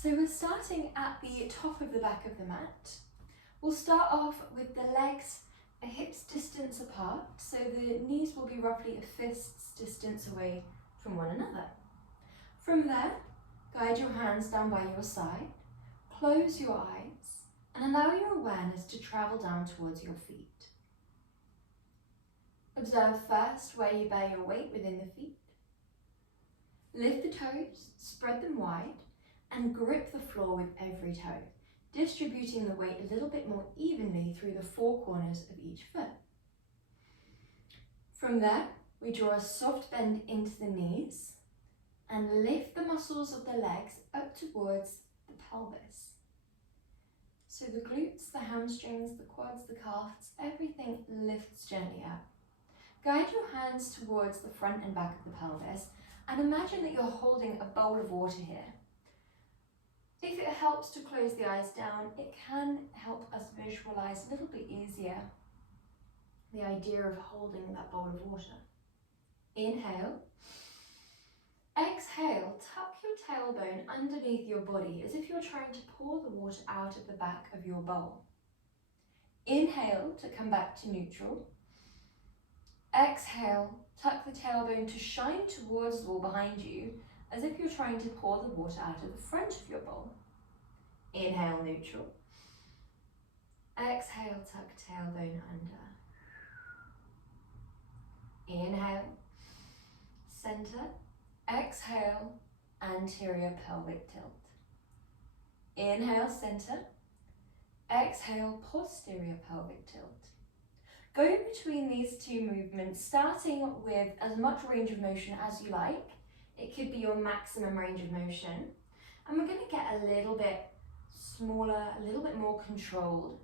So we're starting at the top of the back of the mat. We'll start off with the legs a hip's distance apart, so the knees will be roughly a fist's distance away from one another. From there, guide your hands down by your side, close your eyes, and allow your awareness to travel down towards your feet. Observe first where you bear your weight within the feet. Lift the toes, spread them wide, and grip the floor with every toe, distributing the weight a little bit more evenly through the four corners of each foot. From there, we draw a soft bend into the knees and lift the muscles of the legs up towards the pelvis. So the glutes, the hamstrings, the quads, the calves, everything lifts gently up. Guide your hands towards the front and back of the pelvis and imagine that you're holding a bowl of water here. If it helps to close the eyes down, it can help us visualize a little bit easier the idea of holding that bowl of water. Inhale. Exhale, tuck your tailbone underneath your body as if you're trying to pour the water out of the back of your bowl. Inhale to come back to neutral. Exhale, tuck the tailbone to shine towards the wall behind you as if you're trying to pour the water out of the front of your bowl. Inhale, neutral. Exhale, tuck tailbone under. Inhale, center. Exhale, anterior pelvic tilt. Inhale, center. Exhale, posterior pelvic tilt. Go between these two movements, starting with as much range of motion as you like. It could be your maximum range of motion. And we're going to get a little bit smaller, a little bit more controlled.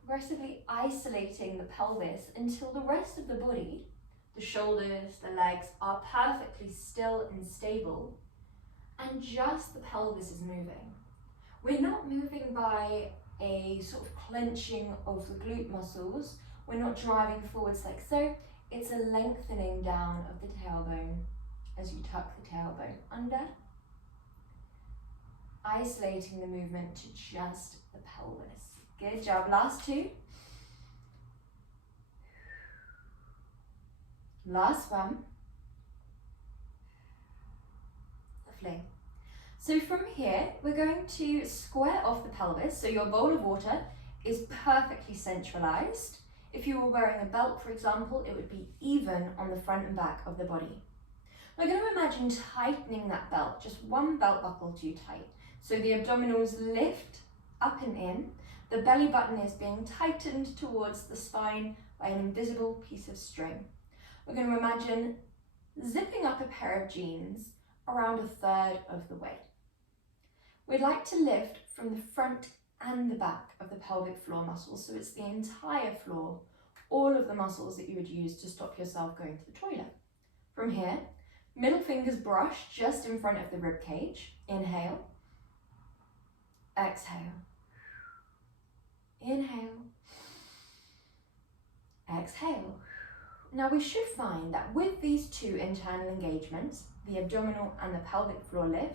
Progressively isolating the pelvis until the rest of the body, the shoulders, the legs, are perfectly still and stable, and just the pelvis is moving. We're not moving by a sort of clenching of the glute muscles. We're not driving forwards like so. It's a lengthening down of the tailbone as you tuck the tailbone under, isolating the movement to just the pelvis. Good job, last two. Last one. Lovely. So from here, we're going to square off the pelvis. So your bowl of water is perfectly centralized. If you were wearing a belt, for example, it would be even on the front and back of the body. We're going to imagine tightening that belt, just one belt buckle too tight. So the abdominals lift up and in. The belly button is being tightened towards the spine by an invisible piece of string. We're going to imagine zipping up a pair of jeans around a third of the way. We'd like to lift from the front and the back of the pelvic floor muscles, so it's the entire floor, all of the muscles that you would use to stop yourself going to the toilet. From here, middle fingers brush just in front of the rib cage. Inhale. Exhale. Inhale. Exhale. Now we should find that with these two internal engagements, the abdominal and the pelvic floor lift,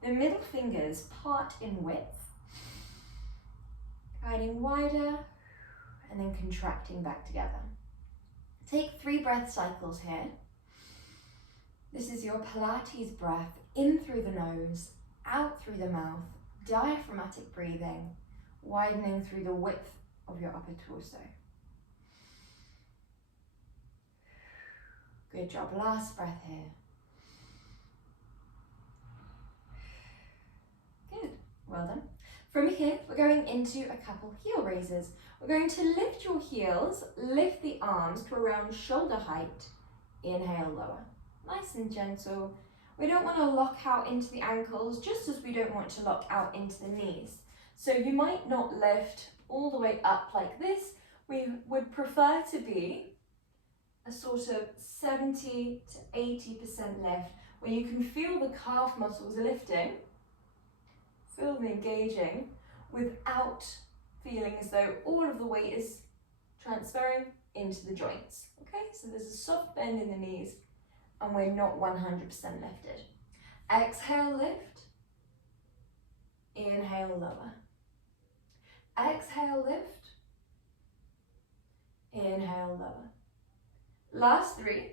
the middle fingers part in width, guiding wider and then contracting back together. Take 3 breath cycles here. This is your Pilates breath, in through the nose, out through the mouth, diaphragmatic breathing, widening through the width of your upper torso. Good job, last breath here. Good, well done. From here, we're going into a couple heel raises. We're going to lift your heels, lift the arms to around shoulder height. Inhale, lower. Nice and gentle. We don't want to lock out into the ankles, just as we don't want to lock out into the knees. So you might not lift all the way up like this. We would prefer to be a sort of 70 to 80% lift, where you can feel the calf muscles lifting, feel them engaging, without feeling as though all of the weight is transferring into the joints. Okay, so there's a soft bend in the knees and we're not 100% lifted. Exhale, lift. Inhale, lower. Exhale, lift. Inhale, lower. Last 3.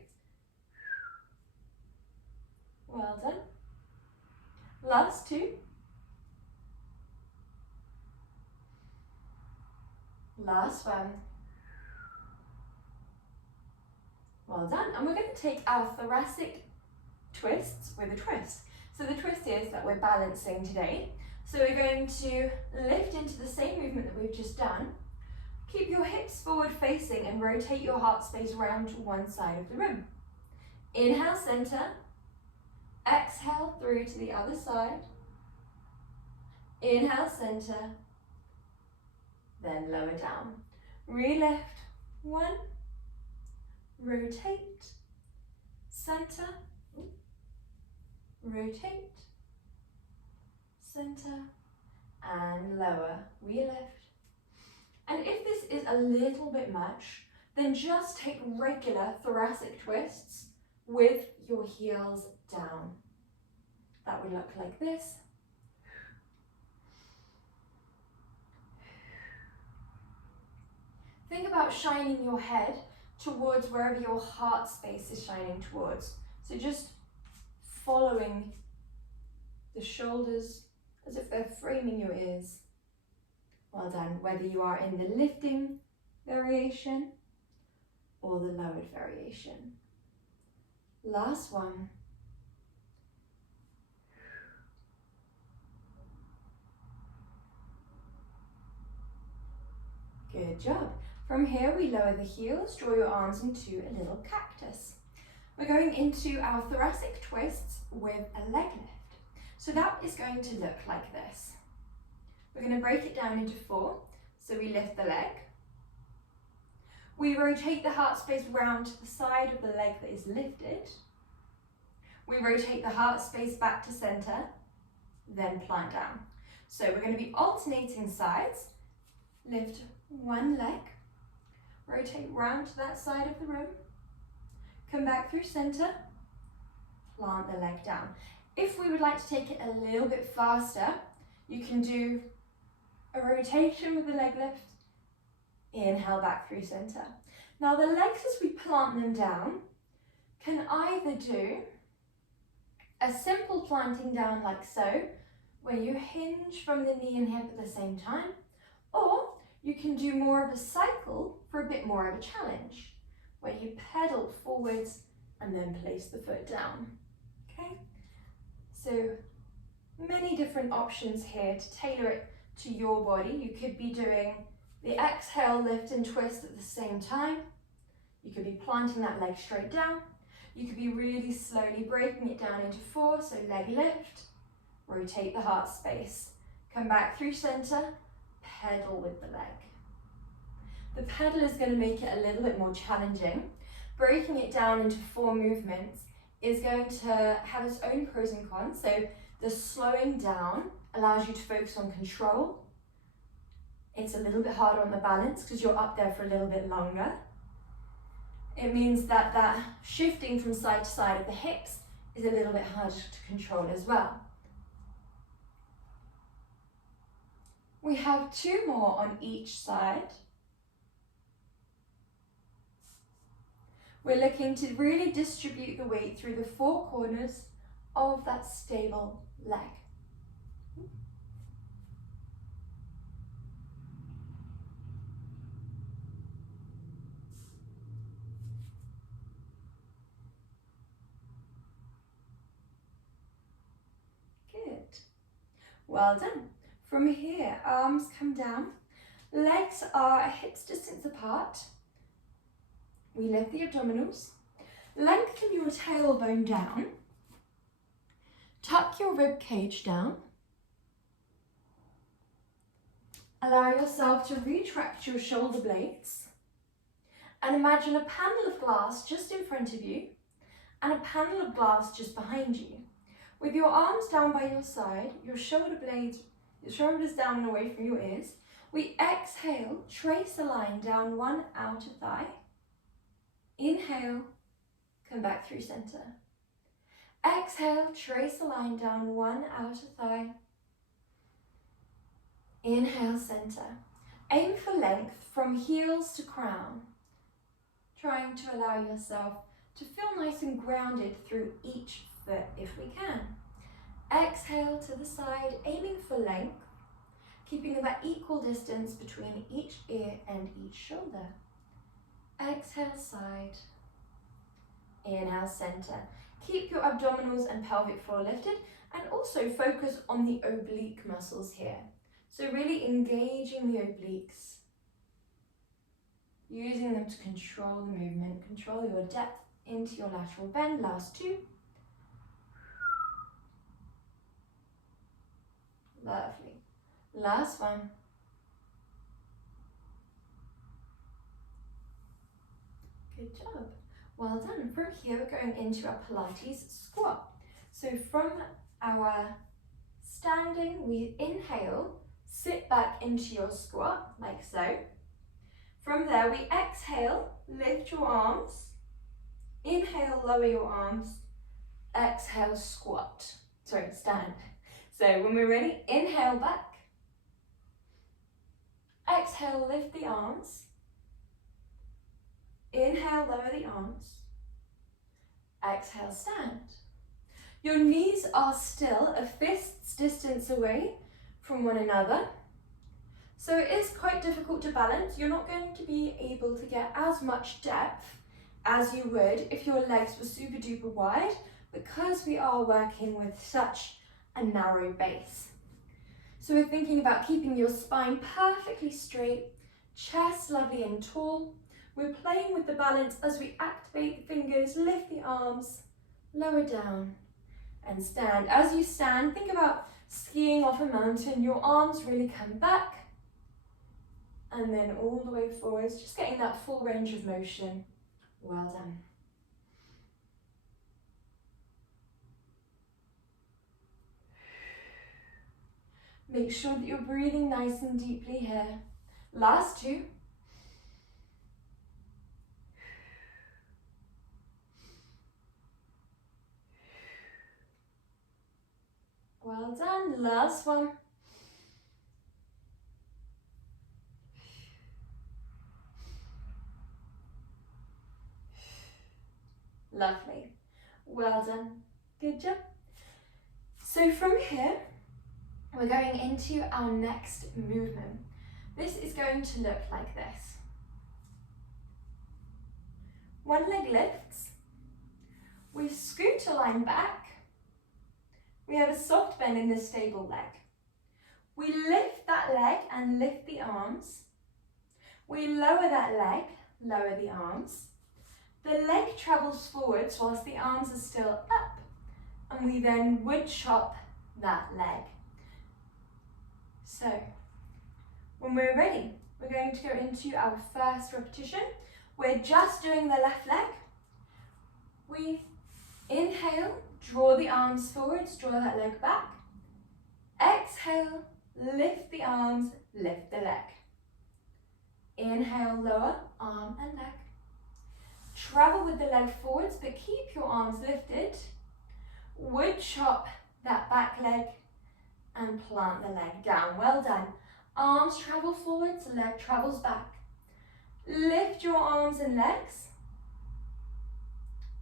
Well done. Last 2. Last 1. Well done. And we're going to take our thoracic twists with a twist. So the twist is that we're balancing today. So we're going to lift into the same movement that we've just done. Keep your hips forward facing and rotate your heart space round to one side of the room. Inhale, center. Exhale through to the other side. Inhale, center. Then lower down. Relift. 1. Rotate. Center. Rotate. Center. And lower. Relift. And if this is a little bit much, then just take regular thoracic twists with your heels down. That would look like this. Think about shining your head towards wherever your heart space is shining towards. So just following the shoulders as if they're framing your ears. Well done, whether you are in the lifting variation or the lowered variation. Last 1. Good job. From here, we lower the heels, draw your arms into a little cactus. We're going into our thoracic twists with a leg lift. So that is going to look like this. We're going to break it down into 4. So we lift the leg. We rotate the heart space round to the side of the leg that is lifted. We rotate the heart space back to center, then plant down. So we're going to be alternating sides. Lift one leg, rotate round to that side of the room, come back through center, plant the leg down. If we would like to take it a little bit faster, you can do a rotation with the leg lift, inhale back through center. Now the legs, as we plant them down, can either do a simple planting down like so, where you hinge from the knee and hip at the same time, or you can do more of a cycle for a bit more of a challenge, where you pedal forwards and then place the foot down. Okay, so many different options here to tailor it to your body. You could be doing the exhale, lift and twist at the same time. You could be planting that leg straight down. You could be really slowly breaking it down into 4, so leg lift, rotate the heart space, come back through center, pedal with the leg. The pedal is going to make it a little bit more challenging. Breaking it down into 4 movements is going to have its own pros and cons. So the slowing down allows you to focus on control. It's a little bit harder on the balance because you're up there for a little bit longer. It means that that shifting from side to side of the hips is a little bit harder to control as well. We have 2 more on each side. We're looking to really distribute the weight through the 4 corners of that stable leg. Good. Well done. From here, arms come down, legs are a hip's distance apart. We lift the abdominals, lengthen your tailbone down, tuck your rib cage down, allow yourself to retract your shoulder blades, and imagine a panel of glass just in front of you and a panel of glass just behind you. With your arms down by your side, your shoulder blades, your shoulders down and away from your ears, we exhale, trace a line down one outer thigh. Inhale, come back through center. Exhale, trace a line down one outer thigh. Inhale, center. Aim for length from heels to crown. Trying to allow yourself to feel nice and grounded through each foot if we can. Exhale to the side, aiming for length, keeping that equal distance between each ear and each shoulder. Exhale, side. Inhale, center. Keep your abdominals and pelvic floor lifted, and also focus on the oblique muscles here. So really engaging the obliques, using them to control the movement, control your depth into your lateral bend. Last two. Lovely. Last one. Good job. Well done. From here, we're going into our Pilates squat. So from our standing, we inhale, sit back into your squat, like so. From there, we exhale, lift your arms. Inhale, lower your arms. Exhale, squat. Sorry, stand. So when we're ready, inhale back. Exhale, lift the arms. Inhale, lower the arms. Exhale, stand. Your knees are still a fist's distance away from one another. So it is quite difficult to balance. You're not going to be able to get as much depth as you would if your legs were super duper wide, because we are working with such a narrow base. So we're thinking about keeping your spine perfectly straight, chest lovely and tall. We're playing with the balance as we activate the fingers, lift the arms, lower down, and stand. As you stand, think about skiing off a mountain. Your arms really come back, and then all the way forwards, just getting that full range of motion. Well done. Make sure that you're breathing nice and deeply here. Last two. Well done. Last one. Lovely. Well done. Good job. So from here, we're going into our next movement. This is going to look like this. One leg lifts. We scoot a line back. We have a soft bend in the stable leg. We lift that leg and lift the arms. We lower that leg, lower the arms. The leg travels forwards whilst the arms are still up, and we then wood chop that leg. So, when we're ready, we're going to go into our first repetition. We're just doing the left leg. We inhale, draw the arms forwards, draw that leg back. Exhale, lift the arms, lift the leg. Inhale, lower, arm and leg. Travel with the leg forwards, but keep your arms lifted. Wood chop that back leg and plant the leg down. Well done. Arms travel forwards, leg travels back. Lift your arms and legs.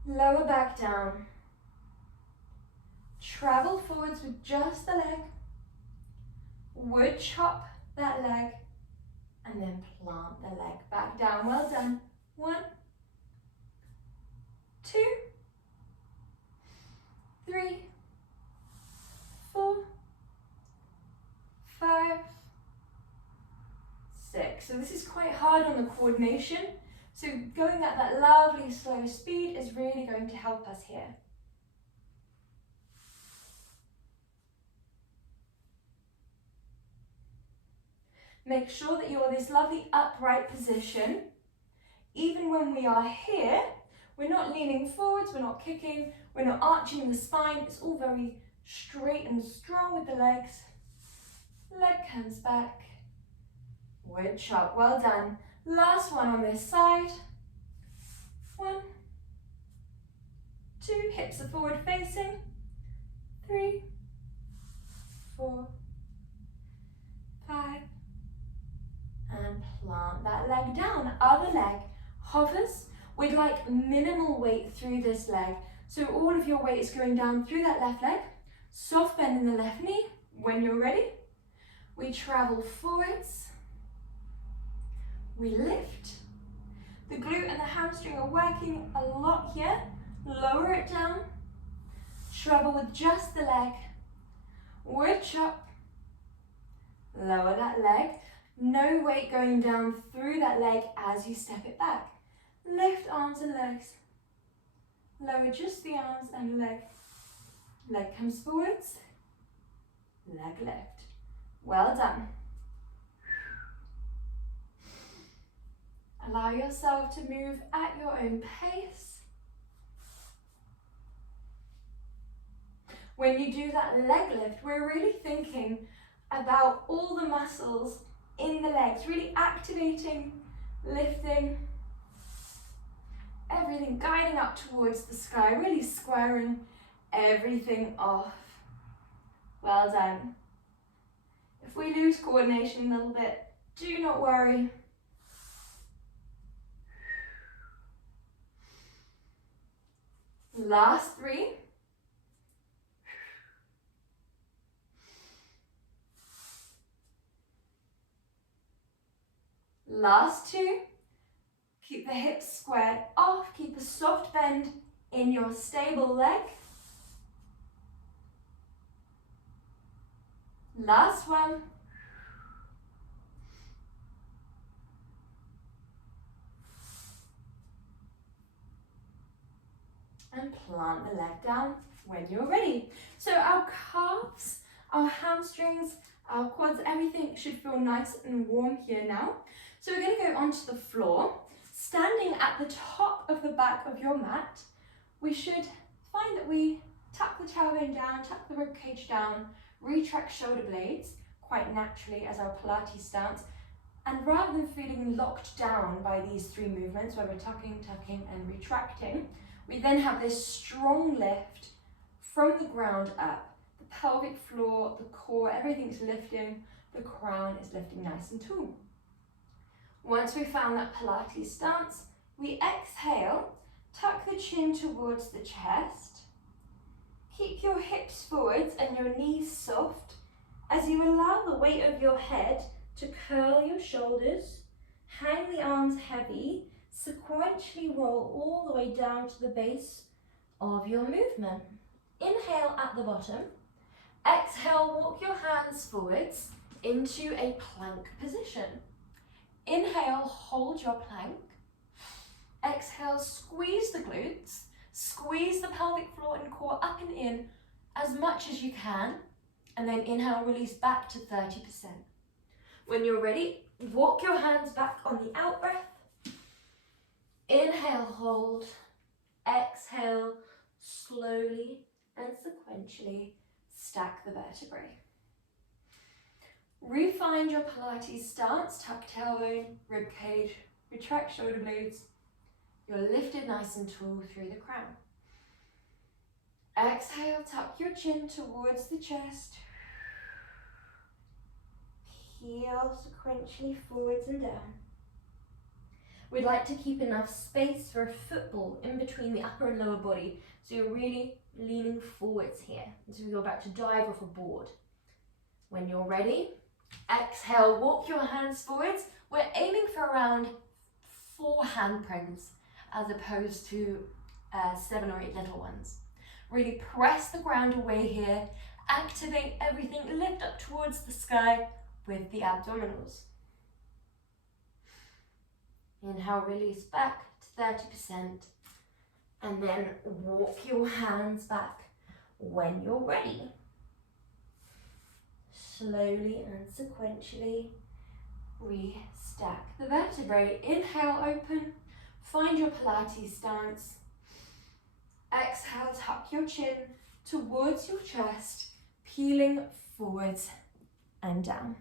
Lower back down. Travel forwards with just the leg. Wood chop that leg and then plant the leg back down. Well done. 1, 2, 3, 4, 5, 6. So this is quite hard on the coordination. So going at that lovely slow speed is really going to help us here. Make sure that you're in this lovely upright position. Even when we are here, we're not leaning forwards, we're not kicking, we're not arching the spine. It's all very straight and strong with the legs. Leg comes back. Wood chop. Well done. Last one on this side. 1, 2, hips are forward facing. 3, 4, 5, high. And plant that leg down. Other leg hovers. We'd like minimal weight through this leg. So all of your weight is going down through that left leg. Soft bend in the left knee. When you're ready, we travel forwards. We lift. The glute and the hamstring are working a lot here. Lower it down. Travel with just the leg. Wood chop. Lower that leg. No weight going down through that leg as you step it back. Lift arms and legs. Lower just the arms and leg. Leg comes forwards. Leg lift. Well done. Allow yourself to move at your own pace. When you do that leg lift, we're really thinking about all the muscles in the legs, really activating, lifting, everything guiding up towards the sky, really squaring everything off. Well done. If we lose coordination a little bit, do not worry. Last 3. Last 2. Keep the hips squared off. Keep a soft bend in your stable leg. Last 1. And plant the leg down when you're ready. So our calves, our hamstrings, our quads, everything should feel nice and warm here now. So we're going to go onto the floor. Standing at the top of the back of your mat, we should find that we tuck the tailbone down, tuck the ribcage down, retract shoulder blades quite naturally as our Pilates stance. And rather than feeling locked down by these 3 movements where we're tucking, and retracting, we then have this strong lift from the ground up. The pelvic floor, the core, everything's lifting. The crown is lifting nice and tall. Once we've found that Pilates stance, we exhale, tuck the chin towards the chest. Keep your hips forwards and your knees soft as you allow the weight of your head to curl your shoulders, hang the arms heavy, sequentially roll all the way down to the base of your movement. Inhale at the bottom. Exhale, walk your hands forwards into a plank position. Inhale, hold your plank. Exhale, squeeze the glutes. Squeeze the pelvic floor and core up and in as much as you can. And then inhale, release back to 30%. When you're ready, walk your hands back on the out breath. Inhale, hold. Exhale, slowly and sequentially stack the vertebrae. Refine your Pilates stance, tuck tailbone, ribcage, retract shoulder blades. You're lifted nice and tall through the crown. Exhale, tuck your chin towards the chest. Heel sequentially forwards and down. We'd like to keep enough space for a football in between the upper and lower body. So you're really leaning forwards here as you're about to dive off a board. When you're ready, exhale, walk your hands forwards. We're aiming for around 4 handprints as opposed to 7 or 8 little ones. Really press the ground away here. Activate everything, lift up towards the sky with the abdominals. Inhale, release back to 30%. And then walk your hands back when you're ready. Slowly and sequentially restack the vertebrae. Inhale, open. Find your Pilates stance. Exhale, tuck your chin towards your chest, peeling forwards and down.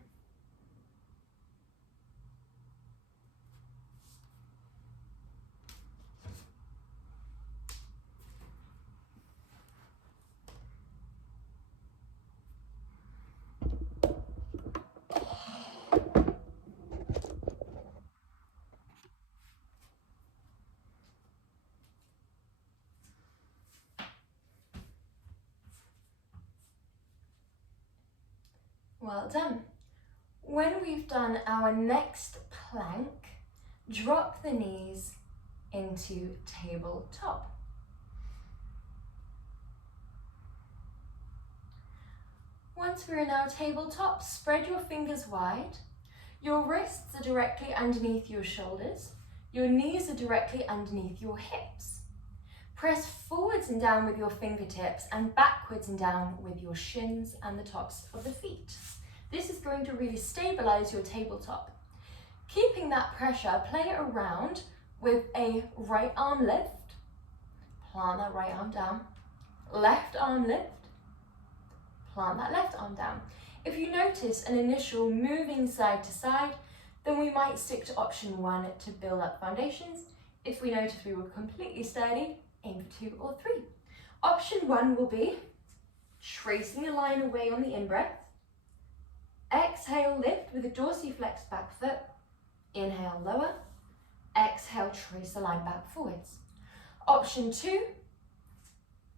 Well done. When we've done our next plank, drop the knees into tabletop. Once we're in our tabletop, spread your fingers wide. Your wrists are directly underneath your shoulders. Your knees are directly underneath your hips. Press forwards and down with your fingertips and backwards and down with your shins and the tops of the feet. This is going to really stabilize your tabletop. Keeping that pressure, play around with a right arm lift. Plant that right arm down. Left arm lift. Plant that left arm down. If you notice an initial moving side to side, then we might stick to option 1 to build up foundations. If we notice we were completely sturdy, aim for 2 or 3. Option 1 will be tracing a line away on the in-breath. Exhale, lift with a dorsiflexed back foot. Inhale, lower. Exhale, trace a line back forwards. Option 2,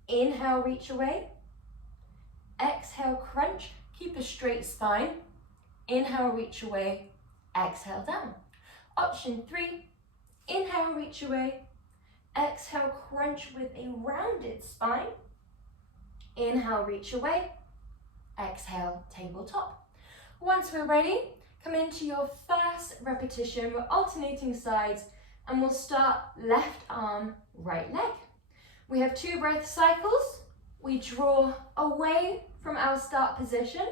inhale, reach away. Exhale, crunch. Keep a straight spine. Inhale, reach away. Exhale, down. Option 3, inhale, reach away. Exhale, crunch with a rounded spine. Inhale, reach away. Exhale, tabletop. Once we're ready, come into your first repetition. We're alternating sides and we'll start left arm, right leg. We have 2 breath cycles. We draw away from our start position.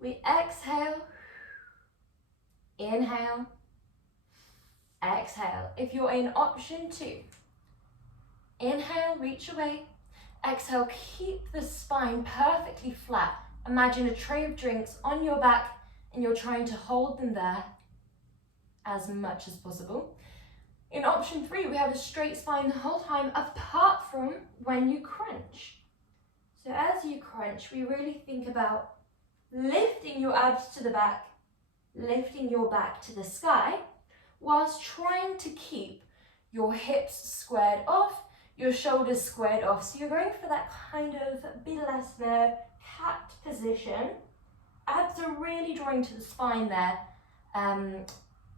We exhale, inhale, exhale. If you're in option 2, inhale, reach away. Exhale, keep the spine perfectly flat. Imagine a tray of drinks on your back and you're trying to hold them there as much as possible. In option 3, we have a straight spine the whole time, apart from when you crunch. So as you crunch, we really think about lifting your abs to the back, lifting your back to the sky, whilst trying to keep your hips squared off, your shoulders squared off. So you're going for that kind of Virasana cat position. Abs are really drawing to the spine there.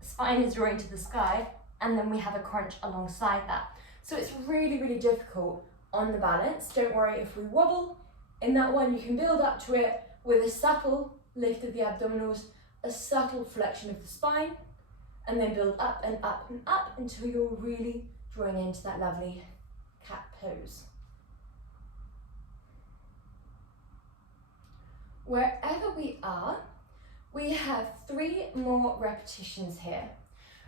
Spine is drawing to the sky, and then we have a crunch alongside that. So it's really, really difficult on the balance. Don't worry if we wobble. In that one, you can build up to it with a subtle lift of the abdominals, a subtle flexion of the spine, and then build up and up and up until you're really drawing into that lovely cat pose. Wherever we are, we have 3 more repetitions here.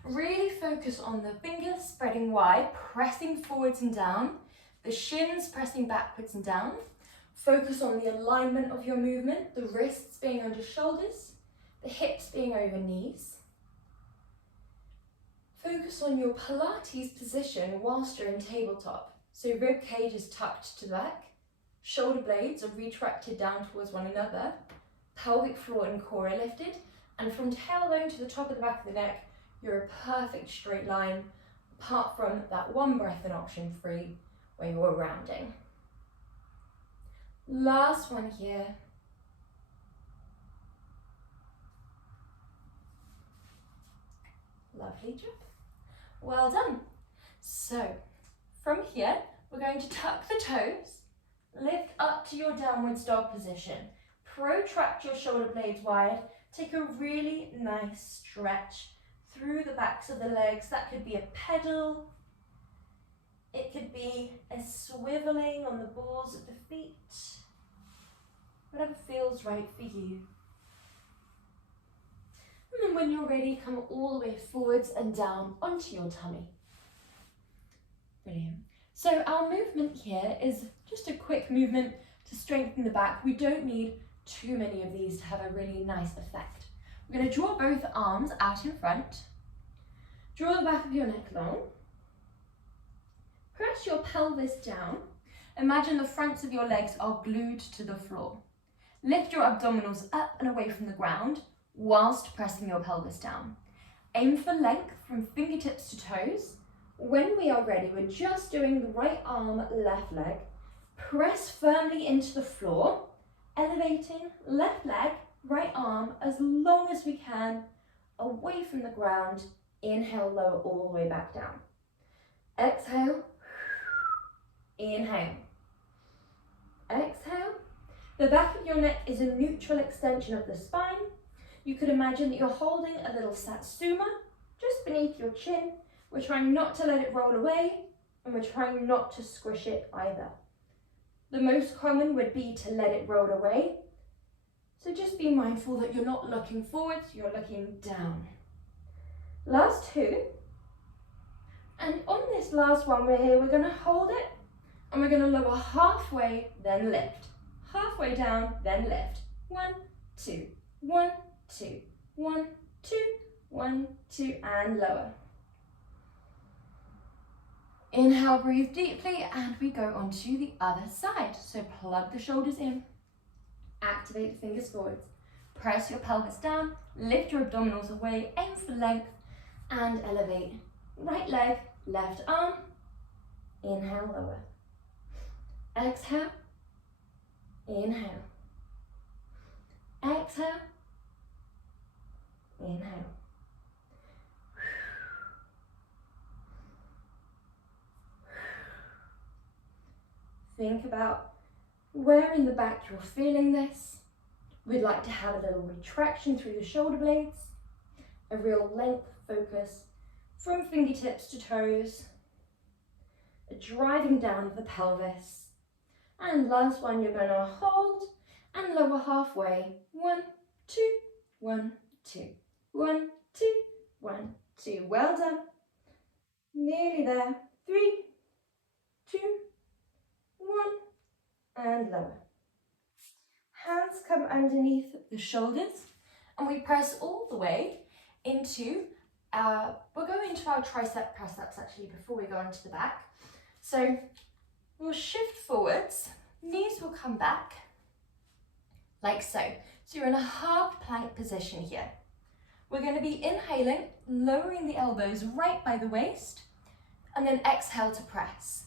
Really focus on the fingers spreading wide, pressing forwards and down, the shins pressing backwards and down. Focus on the alignment of your movement, the wrists being under shoulders, the hips being over knees. Focus on your Pilates position whilst you're in tabletop. So rib cage is tucked to the back, shoulder blades are retracted down towards one another, pelvic floor and core are lifted, and from tailbone to the top of the back of the neck, you're a perfect straight line, apart from that 1 breath in option 3 where you're rounding. Last one here. Lovely job. Well done. So from here, we're going to tuck the toes, lift up to your downwards dog position, protract your shoulder blades wide, take a really nice stretch through the backs of the legs. That could be a pedal, it could be a swiveling on the balls of the feet, whatever feels right for you. And then when you're ready, come all the way forwards and down onto your tummy. Brilliant. So our movement here is just a quick movement to strengthen the back. We don't need too many of these to have a really nice effect. We're going to draw both arms out in front. Draw the back of your neck long. Press your pelvis down. Imagine the fronts of your legs are glued to the floor. Lift your abdominals up and away from the ground whilst pressing your pelvis down. Aim for length from fingertips to toes. When we are ready, we're just doing the right arm, left leg. Press firmly into the floor Elevating left leg, right arm as long as we can, away from the ground. Inhale, lower all the way back down. Exhale, inhale, exhale. The back of your neck is a neutral extension of the spine. You could imagine that you're holding a little satsuma just beneath your chin. We're trying not to let it roll away, and we're trying not to squish it either. The most common would be to let it roll away. So just be mindful that you're not looking forwards, you're looking down. Last two. And on this last one, we're going to hold it, and we're going to lower halfway, then lift. Halfway down, then lift. 1, 2, 1, 2, 1, 2, 1, 2, and lower. Inhale, breathe deeply, and we go on to the other side. So plug the shoulders in, activate the fingers forwards, press your pelvis down, lift your abdominals away, aim for length, and elevate. Right leg, left arm, inhale, lower. Exhale, inhale. Exhale, inhale. Think about where in the back you're feeling this. We'd like to have a little retraction through the shoulder blades, a real length focus from fingertips to toes, a driving down of the pelvis. And last one, you're going to hold and lower halfway. 1, 2, 1, 2, 1, 2, 1, 2. Well done. Nearly there. 3, 2, 1, and lower. Hands come underneath the shoulders, and we press all the way into we'll go into our tricep press-ups actually before we go into the back. So we'll shift forwards, knees will come back, like so. So you're in a half plank position here. We're going to be inhaling, lowering the elbows right by the waist, and then exhale to press.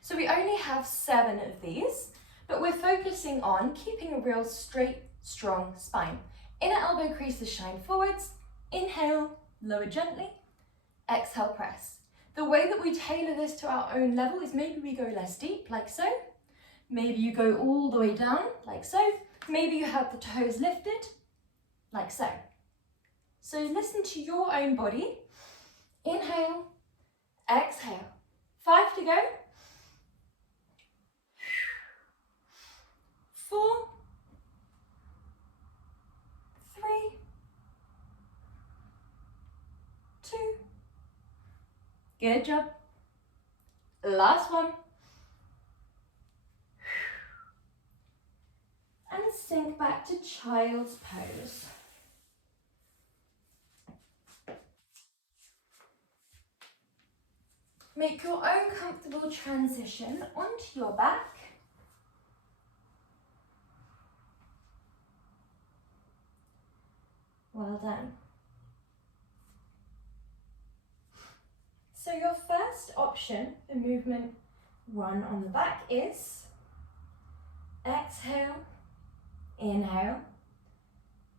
So we only have 7 of these, but we're focusing on keeping a real straight, strong spine. Inner elbow creases shine forwards, inhale, lower gently, exhale, press. The way that we tailor this to our own level is maybe we go less deep, like so. Maybe you go all the way down, like so. Maybe you have the toes lifted, like so. So listen to your own body. Inhale, exhale. 5 to go. 4, 3, 2. Good job. Last one. And sink back to child's pose. Make your own comfortable transition onto your back. Well done. So your first option for movement 1 on the back is exhale, inhale,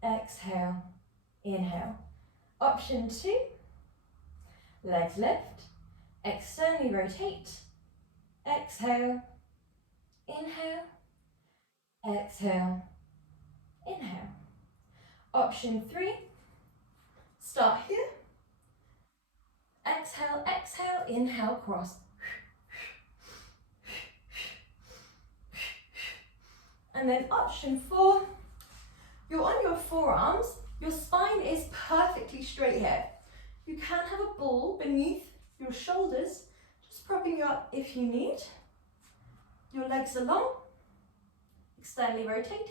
exhale, inhale. Option 2, legs lift, externally rotate, exhale, inhale, exhale, inhale. Option 3, start here, exhale, exhale, inhale, cross. And then option 4, you're on your forearms, your spine is perfectly straight here. You can have a ball beneath your shoulders, just propping you up if you need. Your legs are long, externally rotated.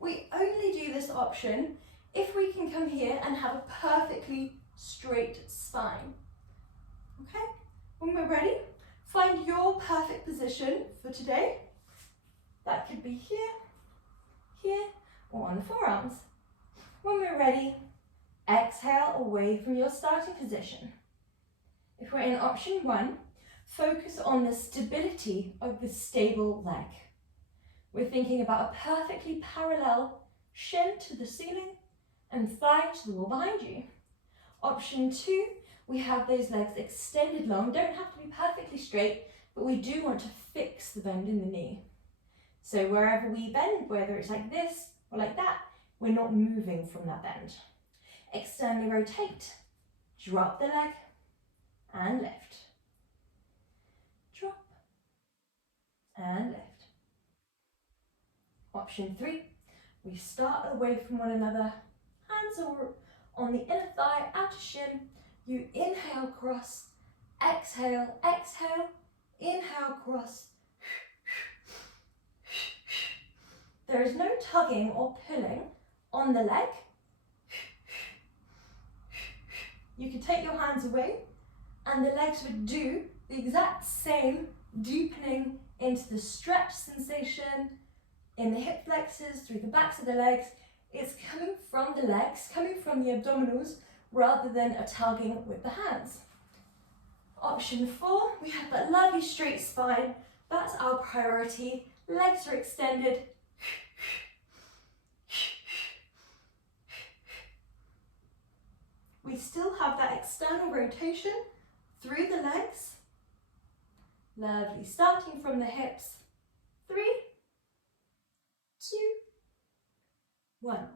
We only do this option if we can come here and have a perfectly straight spine. Okay? When we're ready, find your perfect position for today. That could be here, here, or on the forearms. When we're ready, exhale away from your starting position. If we're in option 1, focus on the stability of the stable leg. We're thinking about a perfectly parallel shin to the ceiling and thigh to the wall behind you. Option 2, we have those legs extended long, don't have to be perfectly straight, but we do want to fix the bend in the knee. So wherever we bend, whether it's like this or like that, we're not moving from that bend. Externally rotate, drop the leg and lift. Drop and lift. Option 3, we start away from one another, hands are on the inner thigh, outer shin. You inhale, cross, exhale, exhale, inhale, cross. There is no tugging or pulling on the leg. You can take your hands away and the legs would do the exact same, deepening into the stretch sensation in the hip flexors, through the backs of the legs. It's coming from the legs, coming from the abdominals, rather than a tugging with the hands. Option 4, we have that lovely straight spine. That's our priority. Legs are extended. We still have that external rotation through the legs. Lovely, starting from the hips. 3, 2, 1.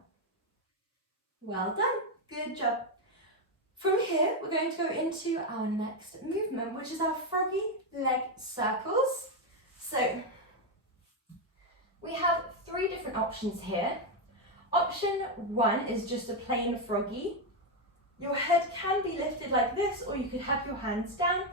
Well done, good job. From here, we're going to go into our next movement, which is our froggy leg circles. So, we have 3 different options here. Option 1 is just a plain froggy. Your head can be lifted like this, or you could have your hands down.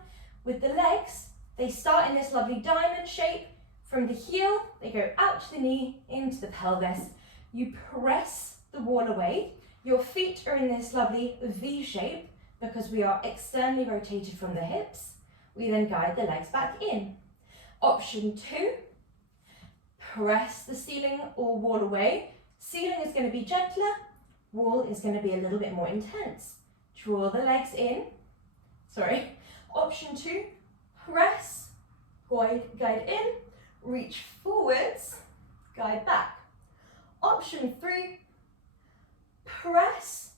With the legs, they start in this lovely diamond shape. From the heel, they go out to the knee, into the pelvis. You press the wall away. Your feet are in this lovely V shape because we are externally rotated from the hips. We then guide the legs back in. Option 2, press the ceiling or wall away. Ceiling is going to be gentler, wall is going to be a little bit more intense. Draw the legs in. Option 2, press, guide in, reach forwards, guide back. Option 3, press,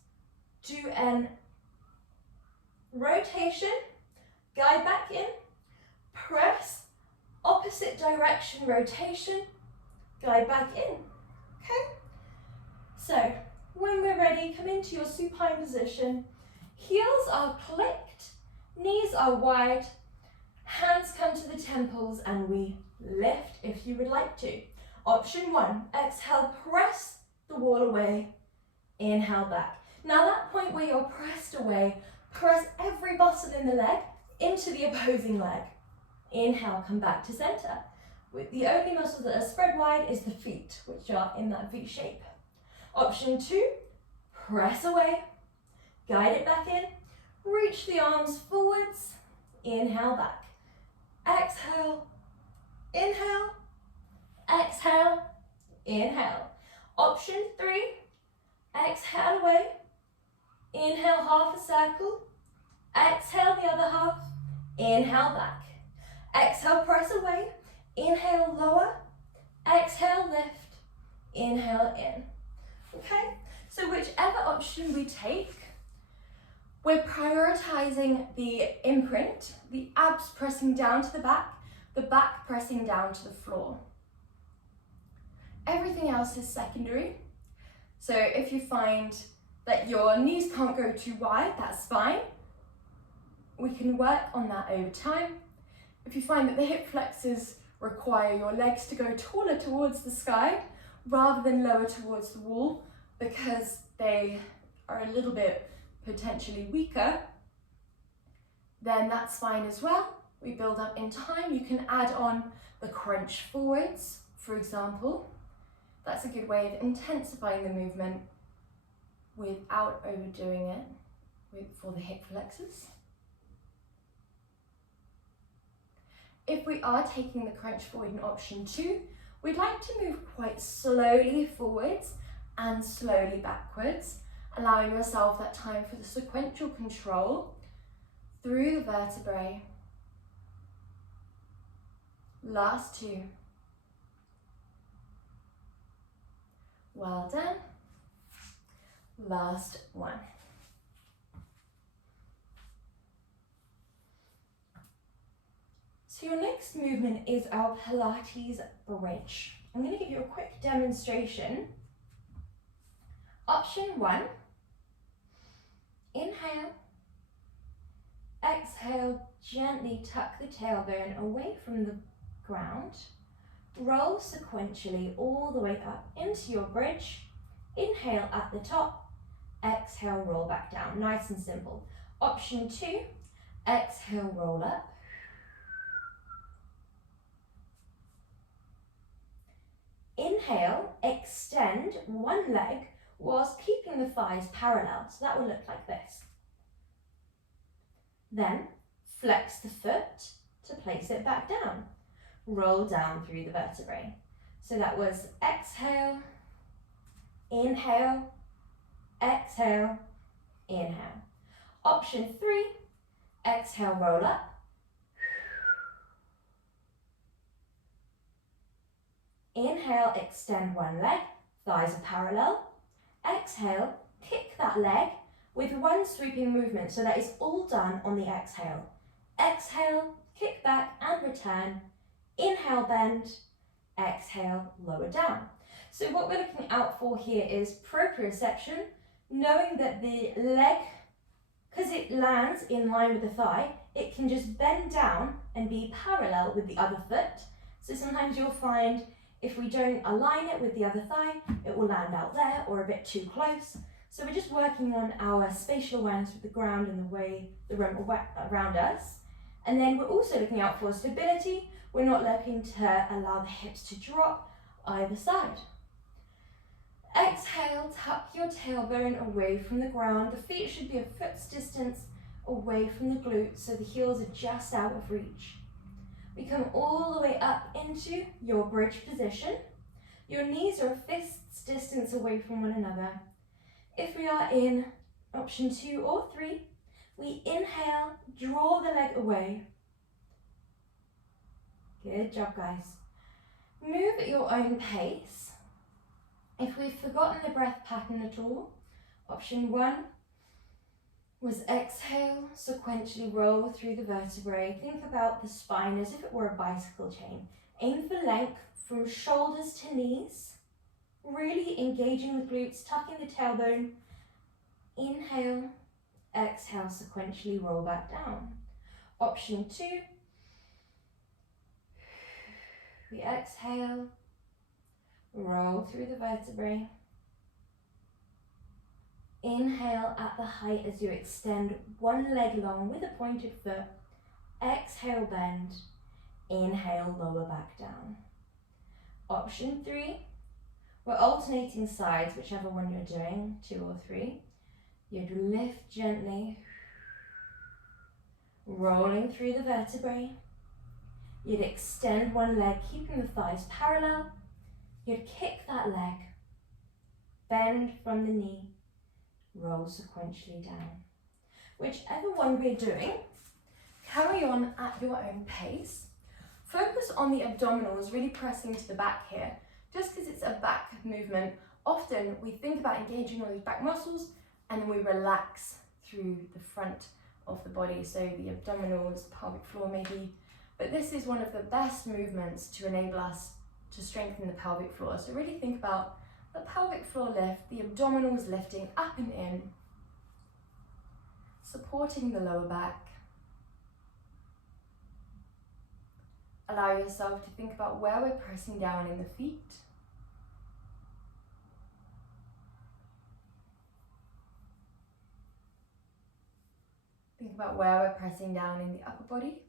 do an rotation, guide back in, press, opposite direction rotation, guide back in. Okay? So, when we're ready, come into your supine position. Heels are clicked, knees are wide, hands come to the temples, and we lift if you would like to. Option 1, exhale, press the wall away, inhale back. Now that point where you're pressed away, press every muscle in the leg into the opposing leg. Inhale, come back to center. With the only muscles that are spread wide is the feet, which are in that V shape. Option 2, press away, guide it back in, reach the arms forwards, inhale back. Exhale, inhale, exhale, inhale. Option 3, exhale away, inhale half a circle, exhale the other half, inhale back. Exhale, press away, inhale lower, exhale lift, inhale in. Okay, so whichever option we take, we're prioritizing the imprint, the abs pressing down to the back pressing down to the floor. Everything else is secondary. So if you find that your knees can't go too wide, that's fine. We can work on that over time. If you find that the hip flexors require your legs to go taller towards the sky rather than lower towards the wall because they are a little bit potentially weaker, then that's fine as well. We build up in time. You can add on the crunch forwards, for example. That's a good way of intensifying the movement without overdoing it for the hip flexors. If we are taking the crunch forward in option 2, we'd like to move quite slowly forwards and slowly backwards, allowing yourself that time for the sequential control through the vertebrae Last two. Well done. Last one. So your next movement is our Pilates bridge. I'm going to give you a quick demonstration. Option 1, inhale, exhale, gently tuck the tailbone away from the ground, roll sequentially all the way up into your bridge, inhale at the top, exhale, roll back down, nice and simple. Option 2, exhale, roll up, inhale, extend one leg whilst keeping the thighs parallel. So that will look like this. Then flex the foot to place it back down. Roll down through the vertebrae. So that was exhale, inhale, exhale, inhale. Option 3, exhale, roll up. Inhale, extend one leg, thighs are parallel. Exhale, kick that leg with one sweeping movement, so that is all done on the exhale. Exhale, kick back and return. Inhale, bend. Exhale, lower down. So what we're looking out for here is proprioception, knowing that the leg, because it lands in line with the thigh, it can just bend down and be parallel with the other foot. So sometimes you'll find if we don't align it with the other thigh, it will land out there or a bit too close. So we're just working on our spatial awareness with the ground and the way the room around us. And then we're also looking out for stability. We're not looking to allow the hips to drop either side. Exhale, tuck your tailbone away from the ground. The feet should be a foot's distance away from the glutes, so the heels are just out of reach. We come all the way up into your bridge position. Your knees are a fist's distance away from one another. If we are in option 2 or 3, we inhale, draw the leg away. Good job, guys. Move at your own pace. If we've forgotten the breath pattern at all, option 1 was exhale, sequentially roll through the vertebrae. Think about the spine as if it were a bicycle chain. Aim for length from shoulders to knees, really engaging the glutes, tucking the tailbone. Inhale, exhale, sequentially roll back down. Option 2, we exhale, roll through the vertebrae. Inhale at the height as you extend one leg long with a pointed foot. Exhale, bend. Inhale, lower back down. Option 3, we're alternating sides, whichever one you're doing, 2 or 3. You'd lift gently, rolling through the vertebrae. You'd extend one leg, keeping the thighs parallel. You'd kick that leg, bend from the knee, roll sequentially down. Whichever one we're doing, carry on at your own pace. Focus on the abdominals, really pressing to the back here. Just because it's a back movement, often we think about engaging all those back muscles and then we relax through the front of the body. So the abdominals, pelvic floor maybe, but this is one of the best movements to enable us to strengthen the pelvic floor. So really think about the pelvic floor lift, the abdominals lifting up and in, supporting the lower back. Allow yourself to think about where we're pressing down in the feet. Think about where we're pressing down in the upper body.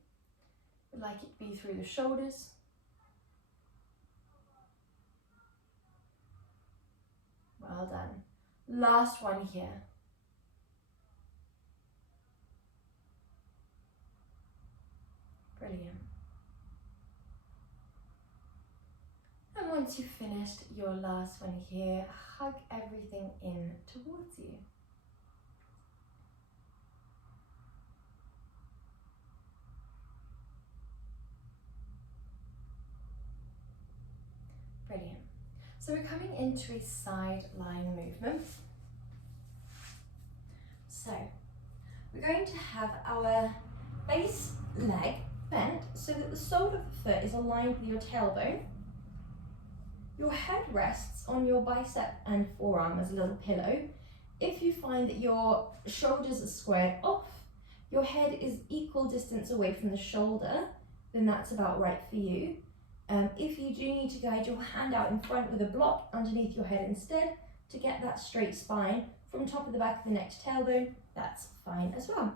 We'd like it to be through the shoulders. Well done. Last one here. Brilliant. And once you've finished your last one here, hug everything in towards you. So we're coming into a side lying movement. So we're going to have our base leg bent so that the sole of the foot is aligned with your tailbone. Your head rests on your bicep and forearm as a little pillow. If you find that your shoulders are squared off, your head is equal distance away from the shoulder, then that's about right for you. If you do need to guide your hand out in front with a block underneath your head instead to get that straight spine from top of the back of the neck to tailbone, that's fine as well.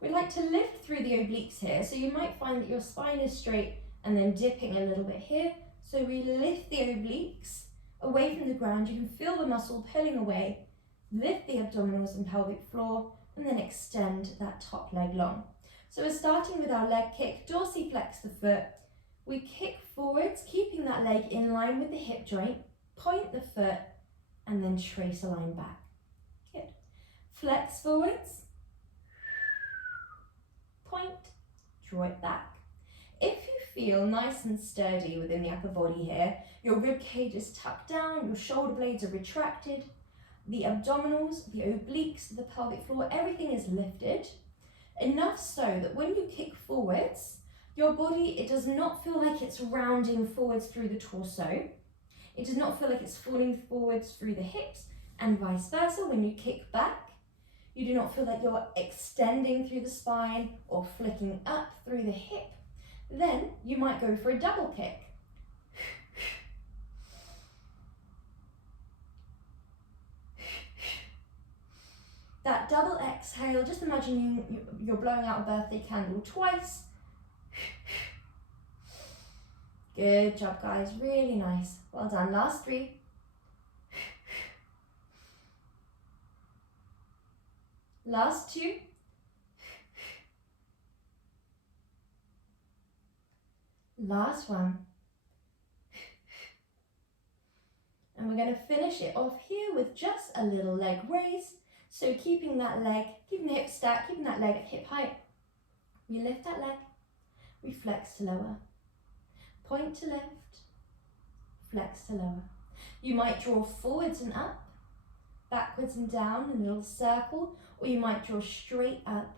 We like to lift through the obliques here, so you might find that your spine is straight and then dipping a little bit here. So we lift the obliques away from the ground. You can feel the muscle pulling away, lift the abdominals and pelvic floor, and then extend that top leg long. So we're starting with our leg kick, dorsiflex the foot. We kick forwards, keeping that leg in line with the hip joint, point the foot, and then trace a line back. Good. Flex forwards, point, draw it back. If you feel nice and sturdy within the upper body here, your rib cage is tucked down, your shoulder blades are retracted, the abdominals, the obliques, the pelvic floor, everything is lifted, enough so that when you kick forwards, your body, it does not feel like it's rounding forwards through the torso. It does not feel like it's falling forwards through the hips, and vice versa. When you kick back, you do not feel like you're extending through the spine or flicking up through the hip. Then you might go for a double kick. That double exhale, just imagine you're blowing out a birthday candle twice. Good job, guys, really nice. Well done, last 3. Last 2. Last 1. And we're going to finish it off here with just a little leg raise. So keeping that leg, keeping the hip stacked, keeping that leg at hip height. We lift that leg, we flex to lower. Point to lift, flex to lower. You might draw forwards and up, backwards and down in a little circle, or you might draw straight up,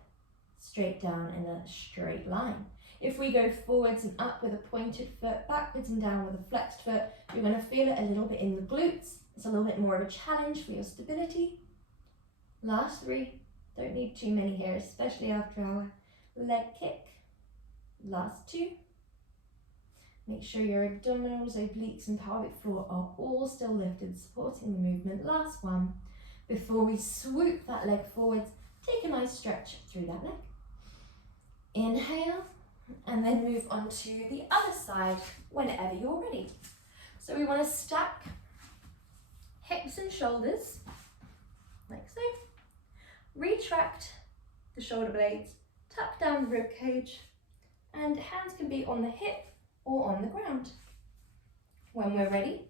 straight down in a straight line. If we go forwards and up with a pointed foot, backwards and down with a flexed foot, you're going to feel it a little bit in the glutes. It's a little bit more of a challenge for your stability. Last 3, don't need too many here, especially after our leg kick. Last 2. Make sure your abdominals, obliques and pelvic floor are all still lifted, supporting the movement. Last 1. Before we swoop that leg forwards, take a nice stretch through that leg. Inhale, and then move on to the other side whenever you're ready. So we want to stack hips and shoulders, like so. Retract the shoulder blades, tuck down the rib cage, and hands can be on the hip or on the ground. When we're ready,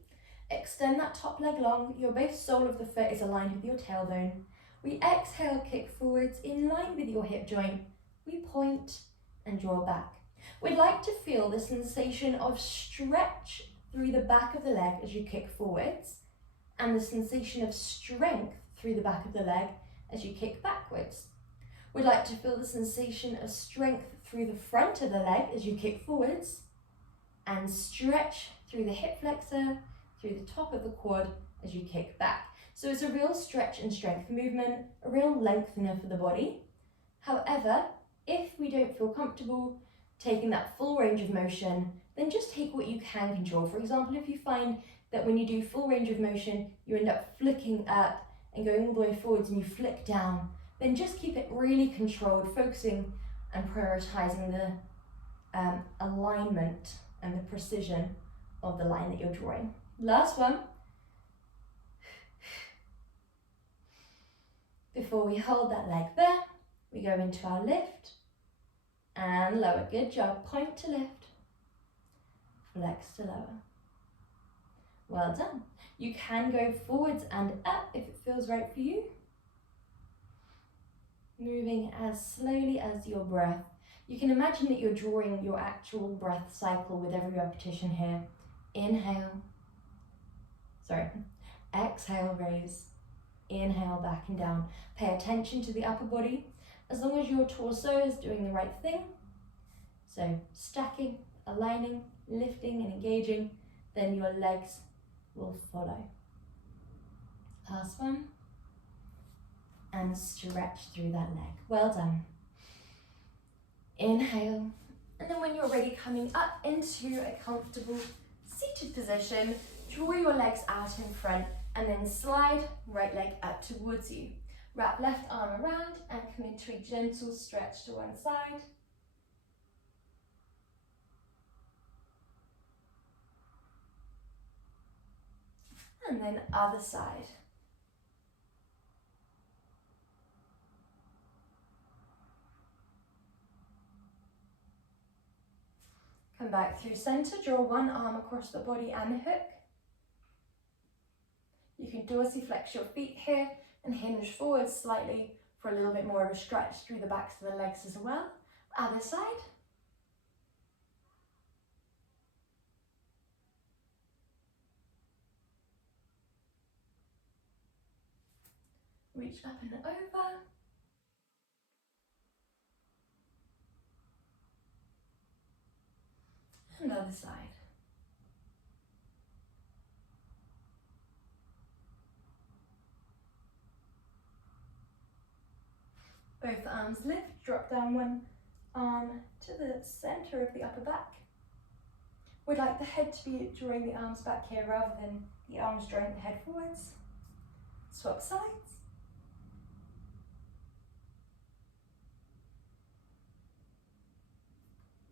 extend that top leg long. Your base sole of the foot is aligned with your tailbone. We exhale, kick forwards in line with your hip joint. We point and draw back. We'd like to feel the sensation of stretch through the back of the leg as you kick forwards, and the sensation of strength through the back of the leg as you kick backwards. We'd like to feel the sensation of strength through the front of the leg as you kick forwards, and stretch through the hip flexor, through the top of the quad as you kick back. So it's a real stretch and strength movement, a real lengthener for the body. However, if we don't feel comfortable taking that full range of motion, then just take what you can control. For example, if you find that when you do full range of motion, you end up flicking up and going all the way forwards and you flick down, then just keep it really controlled, focusing and prioritizing the alignment and the precision of the line that you're drawing. Last one. Before we hold that leg there, we go into our lift and lower. Good job. Point to lift, flex to lower. Well done. You can go forwards and up if it feels right for you. Moving as slowly as your breath. You can imagine that you're drawing your actual breath cycle with every repetition here. Inhale, Exhale, raise. Inhale, back and down. Pay attention to the upper body. As long as your torso is doing the right thing, so stacking, aligning, lifting and engaging, then your legs will follow. Last one. And stretch through that leg. Well done. Inhale. And then when you're ready, coming up into a comfortable seated position, draw your legs out in front and then slide right leg up towards you. Wrap left arm around and come into a gentle stretch to one side. And then other side. Come back through center, draw one arm across the body and the hook. You can dorsiflex your feet here and hinge forward slightly for a little bit more of a stretch through the backs of the legs as well. Other side. Reach up and over. And other side. Both arms lift, drop down one arm to the center of the upper back. We'd like the head to be drawing the arms back here rather than the arms drawing the head forwards. Swap sides.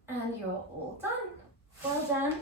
And you're all done. Well done.